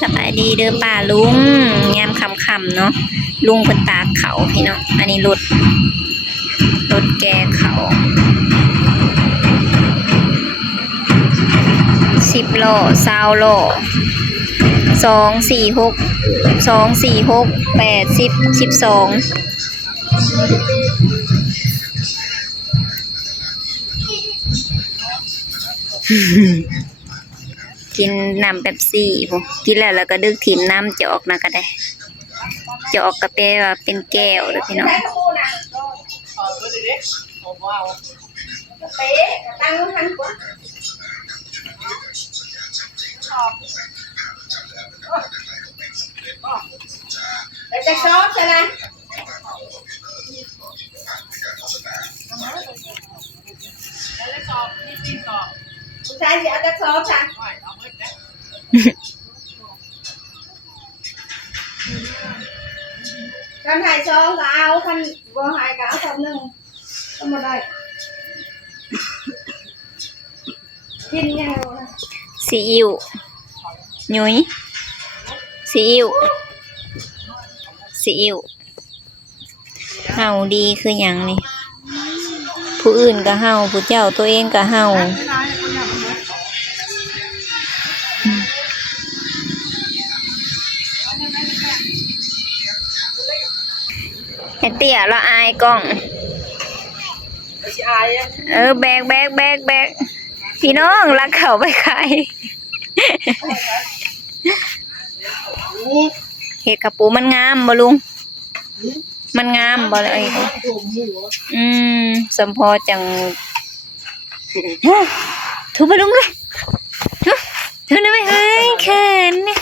สบายดีเด้อป้าลุงยามค่ำๆเนาะลุงเพิ่นตากเขาพี่น้องอันนี้รถแกเขา10 โล20 โล246 80 12กินน้ำเป๊ปซี่ผมกินแล้วก็ดึกถิ่มน้ำจะออกนะก็ได้จะออกกระเป๋าเป็นแก้วเลยพี่น้องจะซอสใช่ไหมใช่สิเอาจะซอสใช่คันหายซองก็เอาคันบ่หายก็เอาซองหนึ่งก็มาได้กินยังไงวะซีอิ๊วหนุ่ยซีอิ๊วเฮาดีคือหยังนี่ผู้อื่นก็เฮาผู้เจ้าตัวเองก็เฮาเตี้ยเราอายกล้องแบกพี่น้องรักเขาไปขายเห็ดกระปูมันงามบ่ลุงมันงามบ่เลยสมพอจังถูกไปลุงเลยถูกได้ไหมเฮ้ยแขนเนี่ย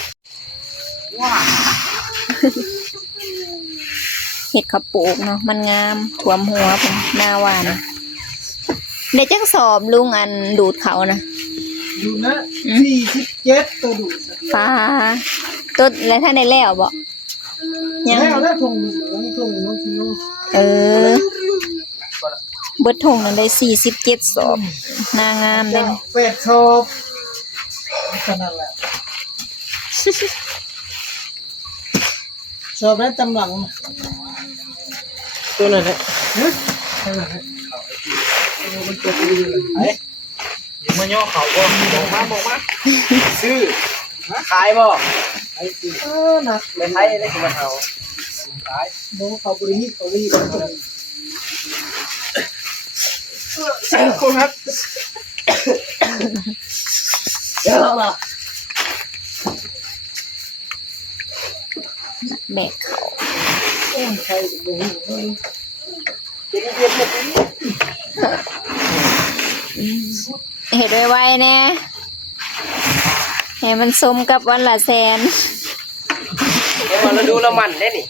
เห็ดกระปูเนาะมันงามถ่วมหัวเป็นหน้าหวานเดี๋ยวจังสอบลุงอันดูดเขานะดูนะ47ตัวดูดปลาต้นแล้วท่านได้แล้วบ่ยังแล้วทงน้องพี่น้องเบิดทงนั้นได้47 สอบหน้างามเลย8 สอบขนาดแหละสอบนั้นตำหลังตัวนั้นแหละมันตัวนี้เลยมาย่อเขาบ่บอกมาซื้อขายบ่ไอ้ซื้อนะไม่ไทยได้กี่วันเขาขายบ่เขาบริหิตเขาวิ่งใช่คนครับเดี๋ยวล่ะแบกเขาใช่บ่เห็ดไว้ๆเนี่ยให้มันสมกับวันละแสนเราดูละมันได้นี่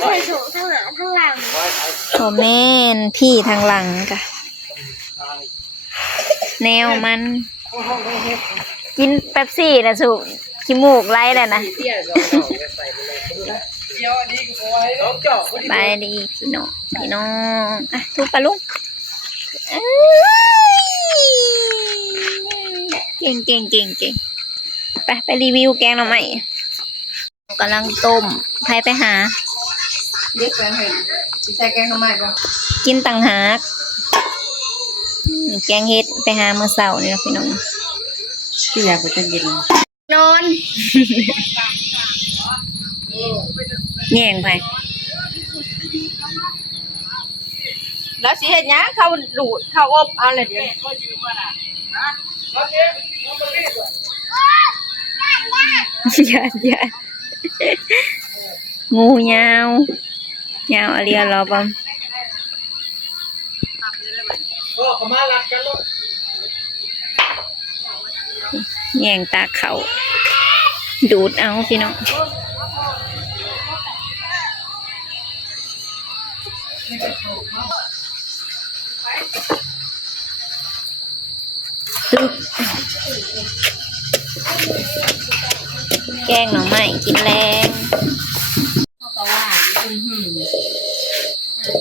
ใส่ถุงทั้งหน้าทั้งหลังโอ้แม่นพี่ทางหลังกะแนวมันกินเป๊ปซี่นะสุขี้มูกไหลเลยนะไปดีพี่น้องอ่ะทุบปลาลุงเก่งไปรีวิวแกงหน่อไม้กำลังต้มใครไปหาเด็กแฟนเห็นใส่แกงทำไมบ้างกินต่างหากแกงเฮ็ดไปหาเมื่อเช้านี่นะพี่น้องที่อยากไปจะกินนอนแย่งไปแล้วสิเห็นยังเขาดูดเขาอบเอาเลยเดี๋ยวอย่างูยาวอะไรเราบ้างแย่งตาเขาดูดเอาพี่น้องแกงหน่อไม้กินแรงเขาก็ว่าเ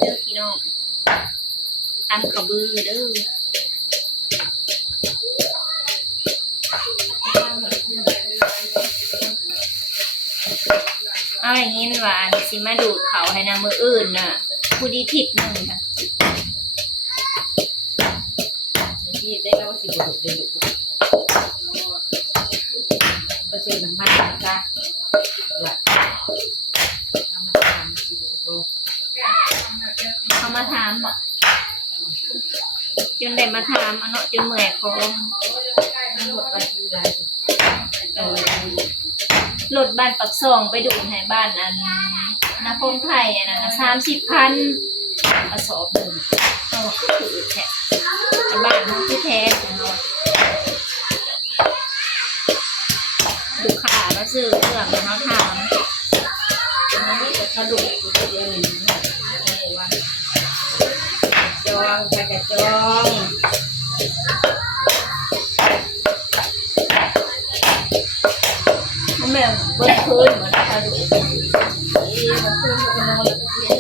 จอพี่น้อง ตำกระบือเด้อเอาอย่างงี้ว่าสิมาดูดเขาให้นางมืออื่นน่ะผู้ดีทิศหนึ่งค่ะ ที่ได้แล้วสิบ่ได้ดูก็ซื้อน้ำมันจ้ะล่ะน้ำมันสิบ่ เขามาถามบอกจนได้มาถามเนาะจนเมื่อยคอ ทั้งหมดไปอยู่ไร รถบ้านปักซองไปดูดให้บ้านอันนาพงไทยอันนั้น30,000กระสอบหนึ่งเอาคือแท้บ้านเขาคือแท้ของเราลูกค้าเราซื้อเครื่องเขาถาม นี่จะกระดูกอยู่เดียวนี่ว่าจองไปกับจอง มันแบบเบิ้ลคืนเหมือนกระดูก มันขึ้นมันนอนแล้วก็เลี้ยง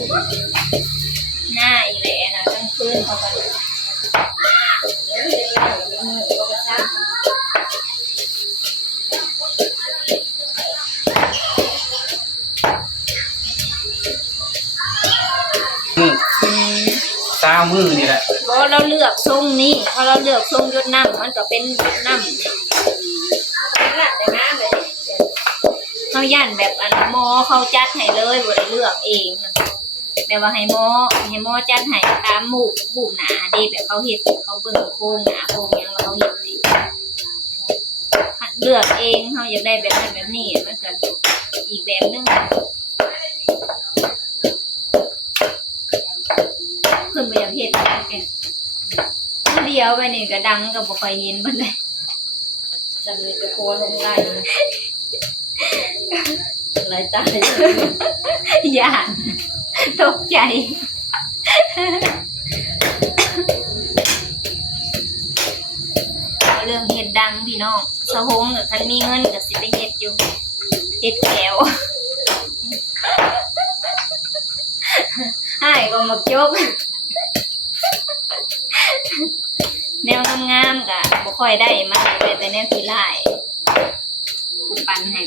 หน้าอีแหละนะตั้งคืนเขากัน เลี้ยงแล้วมือก็กระชับ ตามือนี่แหละ เพราะเราเลือกทรงนี้พอเราเลือกทรงยศน้ำมันก็เป็นยศน้ำ หลับได้น้ำเลย เขาย่านแบบอันหมอเขาจัดให้เลยบ่ได้เลือกเองนะแบบว่าให้หมอจัดให้ตามหมู่หนาเด้แบบเขาเฮ็ดเขาเบิ่งโครงหนาโครงหยังแล้วเขาเฮ็ดให้เลือกเองเขาอยากได้แบบนั้นแบบนี้มันก็อีกแบบนึงเพิ่นบ่อยากเฮ็ดให้แกผู้เดียวไปนี่ก็ดังก็บ่ค่อยเห็นปานใด จะเลยจะโคนลงไล่ไล่ตาย ย่านตกใจเรื่องเฮ็ดดังพี่น้องสะหงก็คันมีเงินก็สิไปเฮ็ดอยู่เฮ็ดแถวให้ก็มักจกแนวงามๆก็บ่ค่อยได้มาเลยแต่แนวขี้ร้ายกูปันให้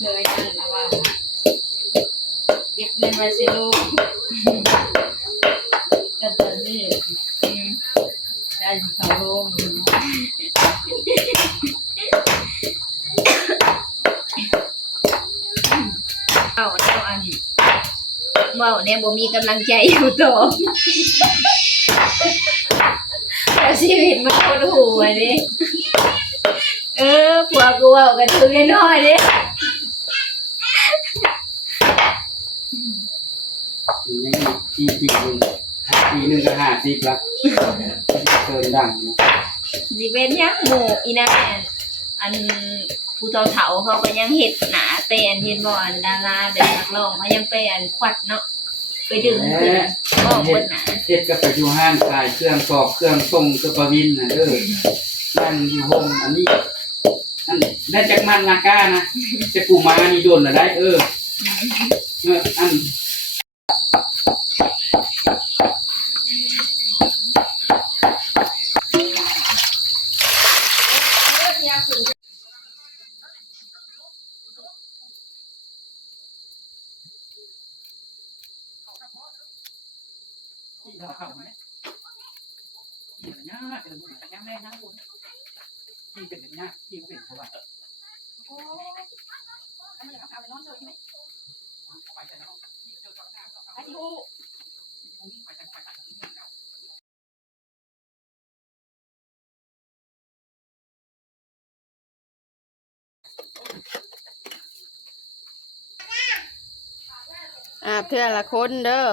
เคยนั่นนะว่าเก็บเงินไว้สิลูกกันตอนนี้ได้เขาลง เอาแนวอันเว้าแนวบ่มีกำลังใจอยู่ต่อแล้วชีวิตมันโคตรหัวดิผัวกูเว้ากันถึงน้อยๆดิ ปีหนึ่งก็50ละเกินดัง สิเป็นหยังหมู่อีนั่นอันผู้เฒ่าๆเขาก็ยังเฮ็ดหนาเต้นเฮ็ดบ่อันดาราแบบนักร้องเขายังไปอันควัดเนาะไปดึงขึ้นออกเบิดหนา เฮ็ดกับไปอยู่ห้างขายเครื่องกรอกเครื่องส่งกระปวินน่ะนั่งอยู่ห้องอันนี้อันได้จักมันนาก้านะจะกูมานี่โดนน่ะได้อันที่เราเข้าเนี่ยที่เป็นยากเป็นแต่ยังแม่นะคุณที่เป็นยากที่เป็นเพราะว่าโอ้อันนี้เราเข้าไปนอนเฉยใช่ไหมไปแต่นอนเจอตอนหน้าไปที่หูไปแต่ไปแต่ที่นี่แล้วเพื่อนละคนเด้อ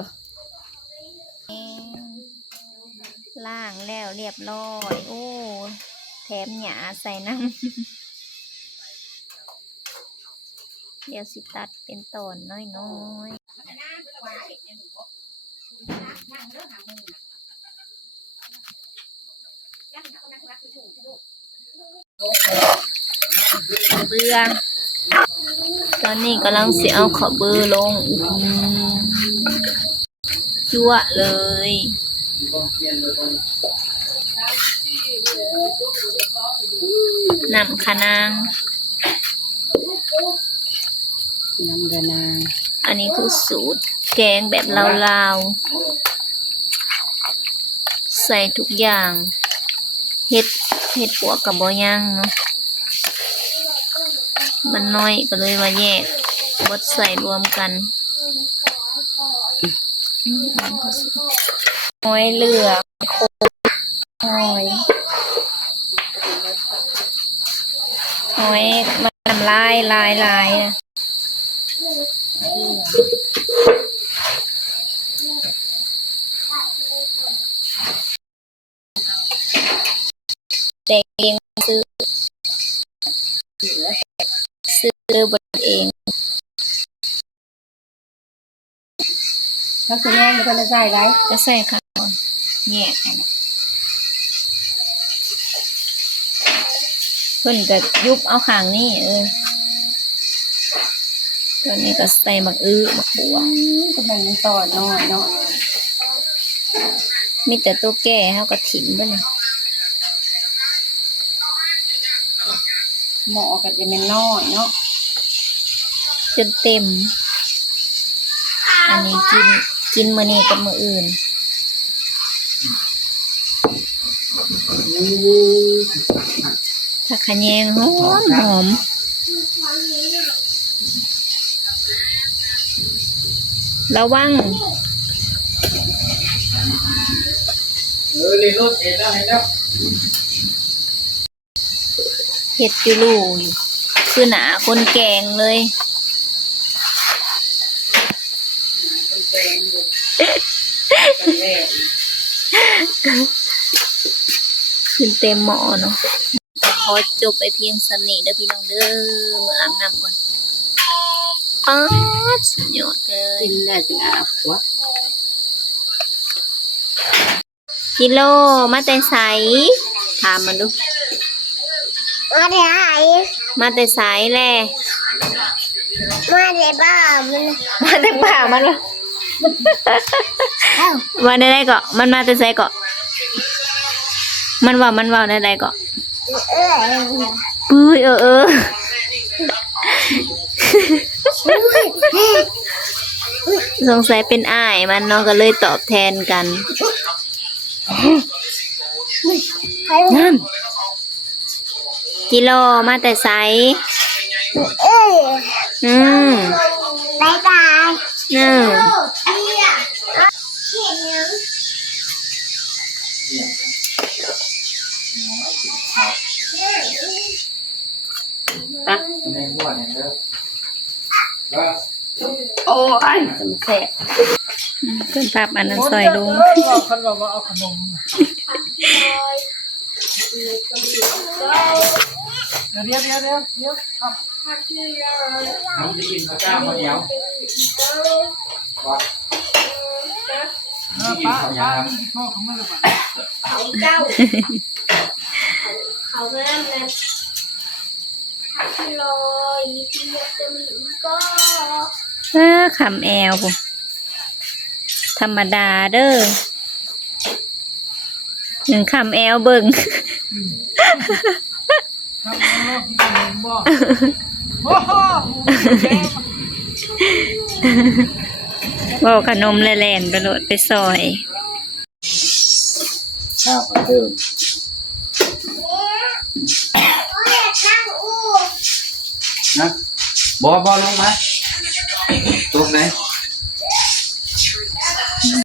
ล่างแล้วเรียบร้อยโอ้แถมหยาใส่น้ำเดี๋ยวสิตัดเป็นตอนน้อยๆเบื่อ ตอนนี้กำลังเสียเอาขอเบอร์ลงจั่วเลยนำคะนาง น้ำกระนาง อันนี้คือสูตรแกงแบบลาวๆใส่ทุกอย่างเฮ็ดปัวกับบ่ย่างเนาะมันน้อยก็เลยมาแยกบดใส่รวมกันหอยเหลืองโคหอยมันน้ำลายนะแต่เองซื้อบดเอง ถ้าคุณแม่ก็ต้องใส่ไร ก็ใส่ข้าวก่อนแยกให้นะเพิ่นก็ยุบเอาข้างนี้ตัวนี้ก็ใส่หมักหมักบัว ก็แบ่งเป็นต่อน้อยเนาะ มีแต่ตัวแก่เฮาก็ถิ่มเบิ่น หม้อก็จะเป็นน้อยเนาะ จนเต็ม อันนี้กินมื้อนี้กับมื้ออื่น ถ้าขะแยงหอมระวัง เรียนรถเห็นแล้ว เฮ็ดอยู่ลู่อยู่คือหนาคนแกงเลยขึ้นเต็มหม้อเนาะขอจบไปเพียงสำนี้เด้อพี่น้องเด้อมาอาบน้ำก่อนป๊าดสุดยอดเลย กินได้ถึงอาบหัว กิโลมาแต่ไสถามมันดู มาได้ไหน มาแต่ไสแล มาได้บ้ามัน มาแต่ป่ามันวะมาได้เกาะมันมาแต่ไสเกาะมันว่าได้เกาะ ปุ้ยสงสัยเป็นอ้ายมันเนาะก็เลยตอบแทนกันนั่นกิโลมาแต่ไส อืม บายบาย อืม ตัก ในหัวเนี่ยเด้อ โอ้ยสมแสบ เพิ่นภาพอันนั้นซอยลุง คันว่าเอาขนมเดี๋ยวครับน้องจะกินข้าวเจ้าข้าวเหนียวกินข้าวยำ เขาเจ้าเขาเริ่มเลยลอยที่จะมีก็ คำแอลปุ๊ธรรมดาเด้อหนึ่งคำแอลเบิ่ง บอกขนมแล่นๆไปโหลดไปซอย ข้าวเดิม นั่งอู้ นะบอลลงมาตรงไหน